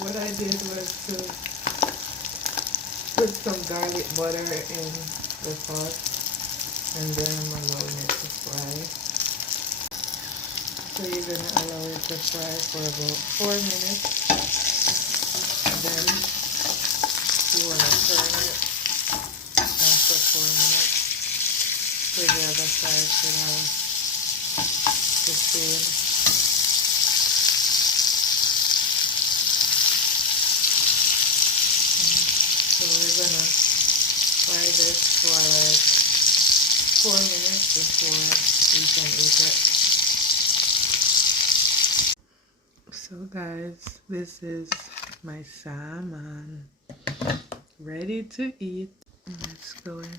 What I did was to put some garlic butter in the pot and then I'm allowing it to fry. So you're gonna allow it to fry for about 4 minutes. Then you wanna turn it after 4 minutes so the other side should have the same. So we're gonna fry this for like 4 minutes before we can eat it. So guys, this is my salmon ready to eat. Let's go in.